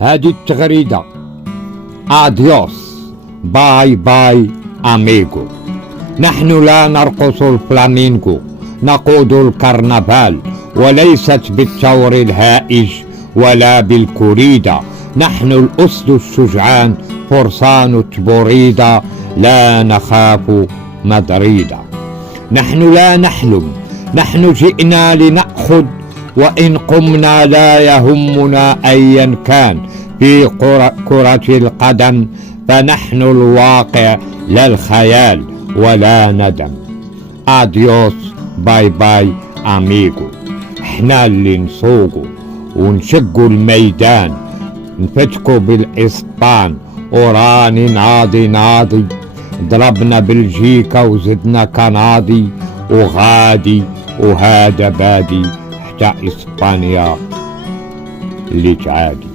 هذه التغريدة. اديوس، باي باي اميغو. نحن لا نرقص الفلامينغو، نقود الكرنفال، وليست بالثور الهائج ولا بالكوريدا. نحن الأسد الشجعان، فرسان تبوريدا، لا نخاف مدريدا. نحن لا نحلم، نحن جئنا لنأخذ، وإن قمنا لا يهمنا أيا كان. في كرة القدم فنحن الواقع لا الخيال ولا ندم. اديوس، باي باي اميغو. احنا اللي نسوقوا ونشقوا الميدان، نفتكوا بالاسبان، وراني ناضي ضربنا بلجيكا وزدنا كناضي، وغادي وهذا بادي حتى اسبانيا اللي تعادي.